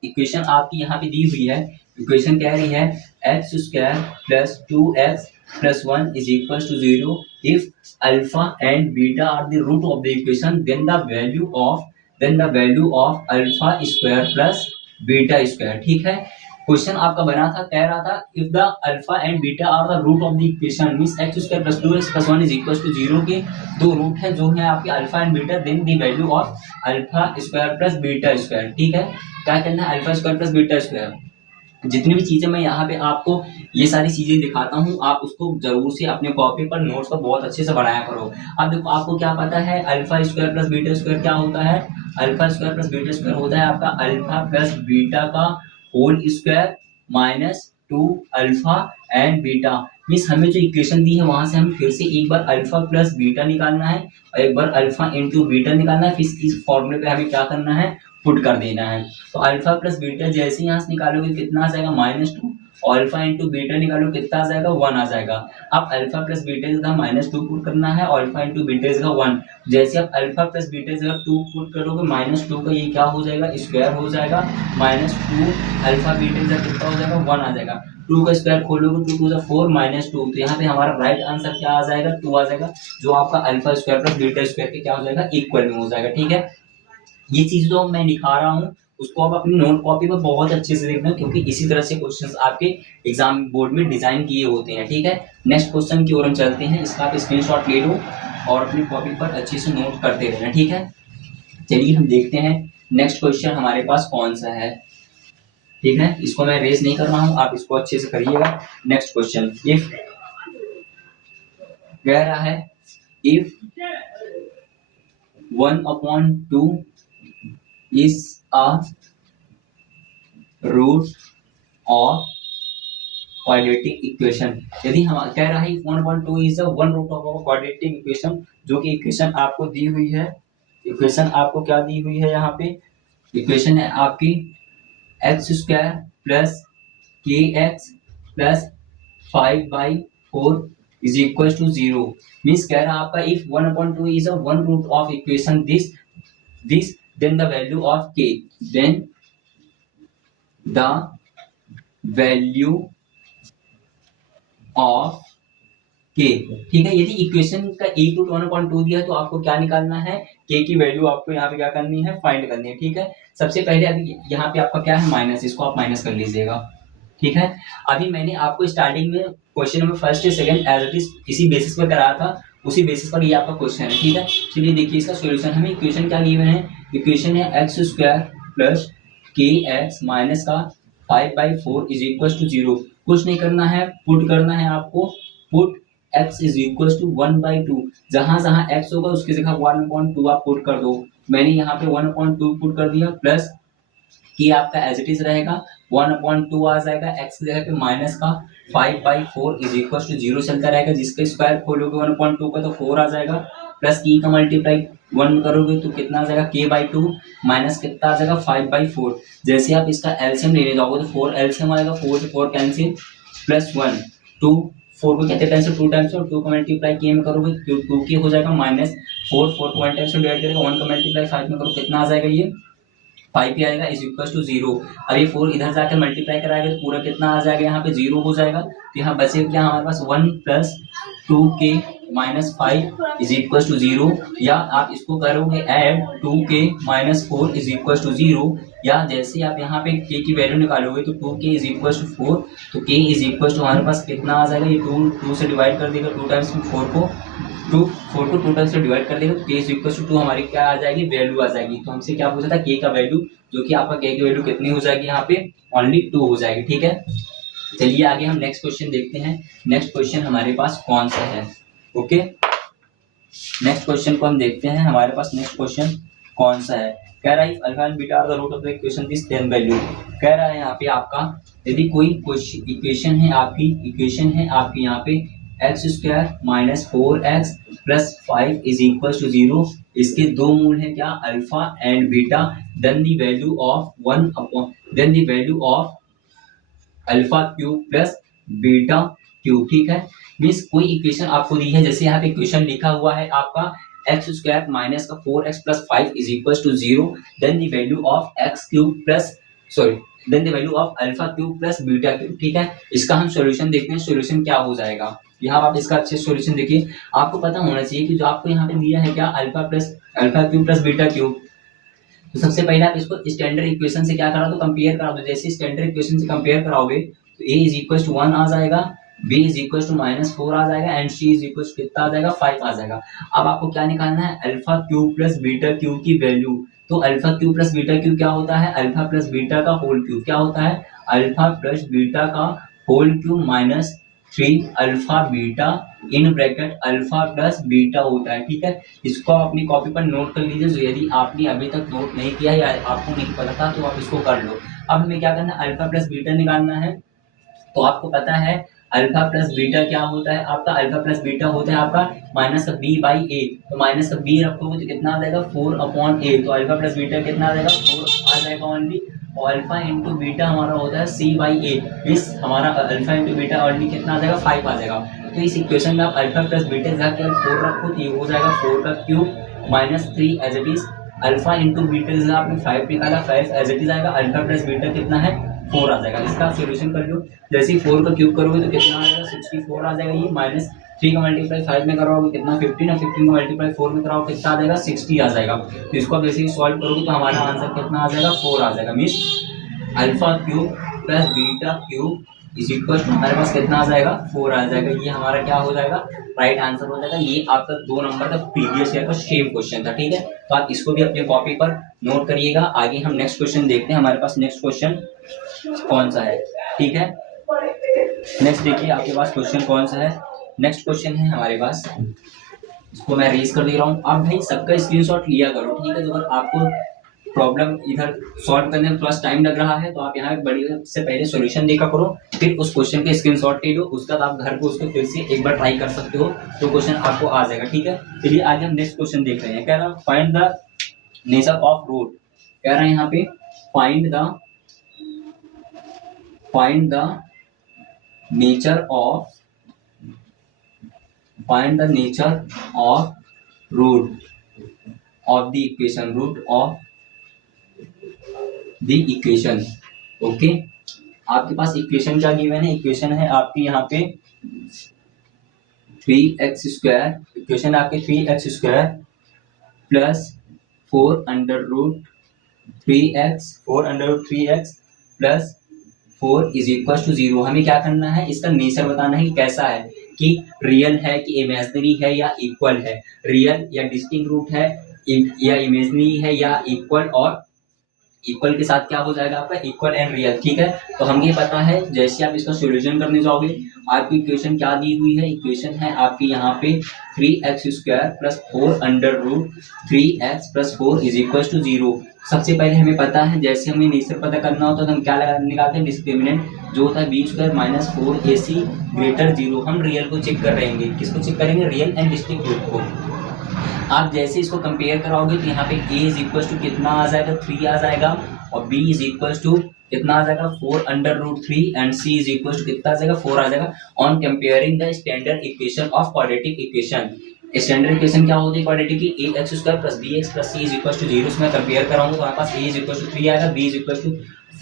इक्वेशन आपकी यहाँ पे दी हुई है, इक्वेशन कह रही है x² plus 2x plus 1 is equal to 0 if alpha and beta are the root of the equation, then the value of alpha square plus beta square. ठीक है, क्वेश्चन आपका बना था, कह रहा था if the alpha and beta are the root of the equation, means x² plus 2x plus 1 is equal to 0 के दो रूट है जो है आपके alpha and beta, then the value of alpha square plus beta square. ठीक है, क्या करना है, alpha square plus beta square. जितनी भी चीजें मैं यहाँ पे आपको ये सारी चीजें दिखाता हूँ, आप उसको जरूर से अपने कॉपी पर नोट्स पर बहुत अच्छे से बनाया करो। अब देखो, आपको क्या पता है alpha square plus beta square क्या होता है, alpha square plus beta square होता है आपका अल्फा प्लस बीटा का whole square minus 2 alpha and beta. Means हमें जो इक्वेशन दी है वहां से हमें फिर से एक बार अल्फा प्लस बीटा निकालना है और एक बार अल्फा इंटू बीटा निकालना है, फिर इस फॉर्मूले पे हमें क्या करना है, पुट कर देना है। तो अल्फा प्लस बीटा जैसे ही यहाँ से निकालोगे कितना आ जाएगा, -2, और अल्फा इंटू बीटा निकालो कितना आ जाएगा, 1 आ जाएगा। अब अल्फा प्लस बीटा की जगह -2 पुट करना है और अल्फा इंटू बीटा की जगह 1। जैसे आप अल्फा प्लस बीटा की जगह 2 पुट करोगे, -2 का ये क्या हो जाएगा, स्क्वायर हो जाएगा, -2 अल्फा बीटा की जगह कितना हो जाएगा, 1 आ जाएगा। 2 का स्क्वायर खोलोगे 2 2 4 -2, तो यहाँ पे हमारा राइट आंसर क्या आ जाएगा, 2 आ जाएगा, जो आपका alpha square plus beta square के क्या हो जाएगा, इक्वल में हो जाएगा। ठीक है, ये चीज जो मैं दिखा रहा हूँ उसको आप अपनी नोट कॉपी पर बहुत अच्छे से देखना, क्योंकि इसी तरह से क्वेश्चंस आपके एग्जाम बोर्ड में डिजाइन किए होते हैं। ठीक है, नेक्स्ट क्वेश्चन की ओर हम चलते हैं, इसका आप स्क्रीनशॉट ले लो और अपनी कॉपी पर अच्छे से नोट करते रहना। ठीक है, चलिए हम देखते हैं नेक्स्ट क्वेश्चन हमारे पास कौन सा है। ठीक है, इसको मैं रेस नहीं कर रहा हूँ, आप इसको अच्छे से करिएगा। नेक्स्ट क्वेश्चन, इफ कह रहा है if 1/2 is a root of quadratic equation। यदि हम कह रहा है 1/2 is a one root of a quadratic equation, जो कि इक्वेशन आपको दी हुई है, इक्वेशन आपको क्या दी हुई है, यहाँ पे इक्वेशन है आपकी x² plus kx plus 5/4 is equal to 0। Means कह रहा है आपका if 1/2 is a one root of equation this then the value of k, then the value of k। ठीक है, यदि इक्वेशन का a 1/2 दिया है तो आपको क्या निकालना है, k की वैल्यू आपको यहाँ पे क्या करनी है, फाइंड करनी है। ठीक है, सबसे पहले अभी यहाँ पे आपका क्या है, माइनस, इसको आप माइनस कर लीजिएगा। ठीक है, अभी मैंने आपको स्टार्टिंग में क्वेश्चन नंबर फर्स्ट या सेकंड एज इट इज इसी बेसिस पर कराया था, उसी बेसिस पर ये आपका क्वेश्चन है, ठीक है। चलिए देखिए इसका सॉल्यूशन, हमें इक्वेशन क्या गिवन है, इक्वेशन है एक्स स्क्वायर प्लस के एक्स माइनस का 5/4 इज इक्वल टू 0। कुछ नहीं करना है, पुट करना है आपको, put x is equal to 1/2, जहां जहां x होगा उसकी जगह 1/2 आप पुट कर दो। मैंने यहाँ पे 1/2 पुट कर दिया, प्लस कि आपका एज इट इज रहेगा 1/2 आ जाएगा, x की जगह पे माइनस का 5/4 इज इक्वल टू 0 चलता रहेगा, जिसका स्क्वायर खोलोगे 1/2 का तो 4 आ जाएगा, प्लस की का मल्टीप्लाई 1 करोगे तो कितना आ जाएगा k/2 माइनस कितना आ जाएगा 5/4। जैसे आप इसका एलसीएम लेने जाओगे तो 4 एलसीएम आएगा, 4 से 4 कैंसिल, प्लस 1 2 4 को कितने टाइम्स से 2 टाइम्स और 2 का मल्टीप्लाई के में करोगे 2 के हो जाएगा, माइनस 4 4 को 1 टाइम्स से डिवाइड करेगा, 1 का मल्टीप्लाई 5 में करो कितना आ जाएगा, ये 5 ही आएगा इज इक्वल टू 0। अब ये 4 इधर जाकर मल्टीप्लाई कराएगा तो पूरा कितना आ जाएगा, यहाँ पे 0 हो जाएगा, तो यहाँ बचेगा क्या हमारे पास 1 plus 2k minus 5 is equal to 0, या आप इसको करोगे add 2k minus 4 is equal to 0, या जैसे आप यहाँ पे k की वैल्यू निकालोगे तो 2k इज इक्वल टू 4, तो k इज इक्वल टू हमारे पास कितना आ जाएगा, ये 2 से डिवाइड कर देगा 2 टाइम्स 4 को, 4 को 2 टाइम्स से डिवाइड कर देगा तो k इज इक्वल टू 2 हमारी क्या आ जाएगी, वैल्यू आ जाएगी। तो हमसे क्या पूछा था, k का वैल्यू, जो कि आपका k की वैल्यू कितनी हो जाएगी, यहाँ पे ओनली 2 हो जाएगी, ठीक है। चलिए आगे हम नेक्स्ट क्वेश्चन देखते हैं। नेक्स्ट क्वेश्चन हमारे पास कौन सा है, ओके। नेक्स्ट क्वेश्चन को हम देखते हैं, हमारे पास नेक्स्ट क्वेश्चन कौन सा है। कह रहा है alpha and beta are the root of the equation this 10 value. कह रहा है यहाँ पे आपका, यदि कोई इक्वेशन है आपकी यहाँ पे x square minus 4x plus 5 is equal to 0, इसके दो मूल है क्या, alpha and beta, then the value of 1 upon then the value of alpha cube plus beta cube, ठीक है। मीन्स कोई इक्वेशन आपको दी है, जैसे यहाँ पे इक्वेशन लिखा हुआ है आपका एक्स स्क्वायर माइनस का 4x plus 5 is equal to 0, then the value of x cube plus then the value of alpha cube plus beta cube, ठीक है। इसका हम सॉल्यूशन देखते हैं, सॉल्यूशन क्या हो जाएगा। यहाँ आप इसका अच्छे सॉल्यूशन देखिए, आपको पता होना चाहिए कि जो आपको यहाँ पे दिया है क्या, alpha cube plus beta cube, तो सबसे पहले आप इसको स्टैंडर्ड इक्वेशन से क्या करा दो, कंपेयर करा दो। जैसे स्टैंडर्ड इक्वेशन से कंपेयर कराओगे तो a इज इक्वल टू 1 आ जाएगा, b इज इक्वल टू -4 आ जाएगा, and c is equal to कितना आ जाएगा, 5 आ जाएगा। अब आपको क्या निकालना है, alpha cube plus beta cube की वैल्यू। तो alpha cube plus beta cube क्या होता है, अल्फा प्लस बीटा का होल क्यूब, क्या होता है, अल्फा प्लस बीटा का whole cube minus 3 alpha beta in bracket alpha plus beta होता है, ठीक है। इसको आप अपनी कॉपी पर नोट कर लीजिए, जो यदि आपने अभी तक नोट नहीं किया या आपको नहीं पता था तो आप इसको कर लो। अब हमें क्या करना है, अल्फा प्लस बीटा निकालना है। तो आपको पता है अल्फा प्लस बीटा क्या होता है, आपका अल्फा प्लस बीटा होता है आपका माइनस बी बाई ए, तो माइनस बी रखोगे तो कितना आ जाएगा 4/a, तो अल्फा प्लस बीटा कितना आ जाएगा 4 आ जाएगा ओनली, और अल्फा इंटू बीटा हमारा होता है c बाई ए, इस हमारा अल्फा इंटू बीटा ओनली कितना आ जाएगा 5 आ जाएगा। तो इस इक्वेशन में आप अल्फा प्लस बीटा जाकर 4 रखो तो ये हो जाएगा 4 का cube minus 3 as it is, alpha into beta जैसे आपने 5 निकाला 5 एज इट इज आएगा, अल्फा प्लस बीटा कितना है 4 आ जाएगा। इसका सोल्यूशन कर लो, जैसे ही 4 का क्यूब करोगे तो कितना आ जाएगा 64 आ जाएगा, ये माइनस 3 का मल्टीप्लाई 5 में कराओगे कितना 15, और 15 का मल्टीप्लाई 4 में कराओगे कितना आ जाएगा 60 आ जाएगा। तो इसको आप जैसे ही सॉल्व करोगे तो हमारा आंसर कितना आ जाएगा 4 आ जाएगा। Means alpha cube plus beta cube is equal to हमारे पास कितना आ जाएगा 4 आ जाएगा। ये हमारा क्या हो जाएगा, राइट आंसर हो जाएगा। ये आपका 2 नंबर का प्रीवियस ईयर का सेम क्वेश्चन था, ठीक है। तो आप इसको भी अपनी कॉपी पर नोट करिएगा। आगे हम नेक्स्ट क्वेश्चन देखते हैं, हमारे पास नेक्स्ट क्वेश्चन कौन सा है, ठीक है। नेक्स्ट देखिए आपके पास क्वेश्चन कौन सा है। नेक्स्ट क्वेश्चन है हमारे पास, इसको मैं रेज कर दे रहा हूँ। आप भाई सबका स्क्रीनशॉट लिया करो, ठीक है। तो अगर आपको प्रॉब्लम इधर सॉल्व करने में थोड़ा टाइम लग रहा है तो आप यहाँ बड़ी से पहले सॉल्यूशन देखा करो, फिर उस क्वेश्चन के स्क्रीनशॉट ले लो, उसके बाद आप घर को उसको फिर से एक बार ट्राई कर सकते हो, तो क्वेश्चन आपको आ जाएगा, ठीक है। चलिए आज हम नेक्स्ट क्वेश्चन देख रहे हैं। कह रहा find the nature of root, कह रहा है यहाँ पे find the nature of root of the equation, root of the equation, okay. आपके पास इक्वेशन क्या गिवन है, इक्वेशन है आपकी यहाँ पे 3x स्क्वायर, इक्वेशन आपके 3x square plus 4√3x plus 4 is equal to 0। हमें क्या करना है, इसका नेचर बताना है कि कैसा है, कि रियल है कि इमेजिनरी है या इक्वल है, रियल या डिस्टिंक्ट रूट है या इमेजिनरी है या इक्वल, और इक्वल के साथ क्या हो जाएगा आपका इक्वल एंड रियल। ठीक है, तो हमें ये पता है जैसे आप इसका सॉल्यूशन करने जाओगे आपकी इक्वेशन क्या दी हुई है, इक्वेशन है आपकी यहाँ पे 3x² plus 4 under root 3x plus 4 is equal to 0। सबसे पहले हमें पता है जैसे हमें नेचर पता करना होता है तो हम क्या निकालते हैं, डिस्क्रिमिनेंट जो होता है b² माइनस 4ac ग्रेटर 0। हम रियल को चेक कर रहेंगे, किसको चेक करेंगे, रियल एंड डिस्टिंक्ट रूट को। आप जैसे इसको कंपेयर कराओगे तो यहाँ पे a इज इक्वल टू कितना आ जाएगा, 3 आ जाएगा, और b इज इक्वल टू कितना आ जाएगा, 4 under root 3, and c is equal to कितना आ जाएगा, 4 आ जाएगा। On comparing the standard equation of quadratic equation, standard equation क्या होती है क्वाड्रेटिक की, ax² plus bx plus c is equal to 0 से मैं कंपेयर कराऊंगा तो हमारे पास a इज इक्वल टू 3 आएगा, b is equal to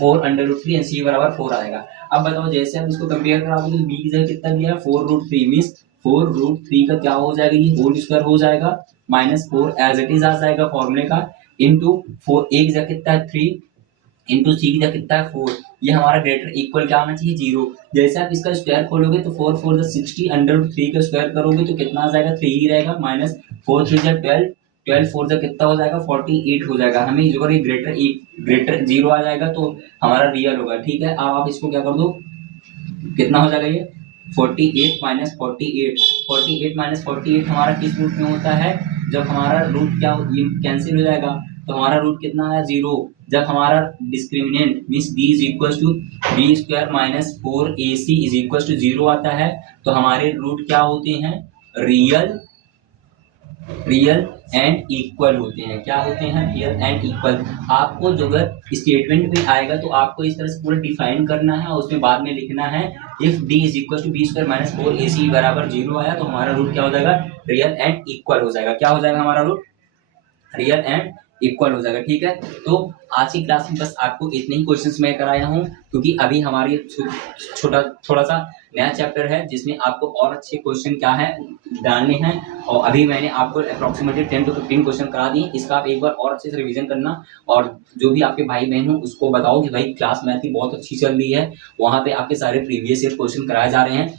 4 under root 3 and c बराबर 4 आएगा। अब बताओ जैसे आप इसको कंपेयर कराओगे तो b की जगह कितना दिया है, 4 रूट 3 मींस 4 रूट 3 का क्या हो जाएगा, ये होल स्क्वायर हो जाएगा, माइनस 4 एज इट इज आ जाएगा फॉर्मूले का, इंटू 4 एक जगह कितना है 3, इंटू सी की जगह कितना है 4। ये हमारा ग्रेटर इक्वल क्या आना चाहिए, 0। जैसे आप इसका स्क्वायर खोलोगे तो 4 4 60 अंडर रूट 3 का स्क्वायर करोगे तो कितना आ जाएगा, 3 ही रहेगा, माइनस 4 3 12, 12 4 जा कितना हो जाएगा, 48 हो जाएगा। हमें जो ये ग्रेटर 0 आ जाएगा तो हमारा रियल होगा। ठीक है, अब आप इसको क्या कर दो, कितना हो जाएगा ये 48 माइनस 48, 48 माइनस 48 हमारा किस रूट में होता है, जब हमारा रूट क्या कैंसिल हो जाएगा तो हमारा रूट कितना है 0। जब हमारा discriminant means b is equal to b² minus 4ac is equal to 0 आता है तो हमारे रूट क्या होते हैं, रियल एंड इक्वल होते हैं। क्या होते हैं, रियल एंड इक्वल। आपको जो अगर स्टेटमेंट में आएगा तो आपको इस तरह से पूरा डिफाइन करना है और उसमें बाद में लिखना है if d is equal to b² minus 4ac बराबर 0 आया तो हमारा रूट क्या हो जाएगा, रियल एंड इक्वल हो जाएगा। क्या हो जाएगा हमारा रूट, रियल एंड इक्वल हो जाएगा। ठीक है, तो आज की क्लास में बस आपको इतने ही क्वेश्चंस मैं कराया हूँ क्योंकि अभी हमारी छोटा थोड़ा सा नया चैप्टर है जिसमें आपको और अच्छे क्वेश्चन क्या है डालने हैं, और अभी मैंने आपको अप्रोक्सीमेटली 10 to 15 क्वेश्चन करा दिए। इसका आप एक बार और अच्छे से रिवीजन करना, और जो भी आपके भाई बहन हो उसको बताओ कि भाई क्लास मैथ की बहुत अच्छी चल रही है, वहाँ पे आपके सारे प्रीवियस ईयर क्वेश्चन कराए जा रहे हैं।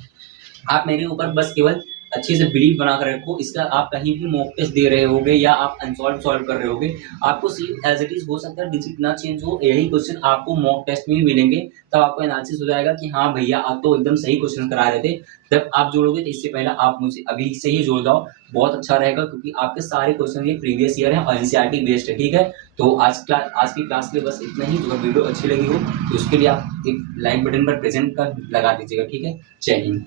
आप मेरे ऊपर बस केवल अच्छे से बिलीव बना कर रखो। इसका आप कहीं भी मॉक टेस्ट दे रहे होगे या आप सॉल्व कर रहे होगे, आपको सेम एज इट इज हो सकता है डिजिट ना चेंज हो, यही क्वेश्चन आपको मॉक टेस्ट में भी मिलेंगे, तब आपको एनालिसिस हो जाएगा कि हाँ भैया आप तो एकदम सही क्वेश्चन करा रहे थे। जब आप जोड़ोगे तो इससे पहले आप मुझे अभी से ही जोड़ जाओ, बहुत अच्छा रहेगा क्योंकि आपके सारे क्वेश्चन ये प्रीवियस ईयर है और एनसीईआरटी बेस्ड है। ठीक है, तो आज की क्लास के लिए बस इतना ही। अगर वीडियो अच्छी लगी हो तो उसके लिए आप एक लाइक बटन पर प्रेजेंट कर लगा दीजिएगा। ठीक है, जय हिंद।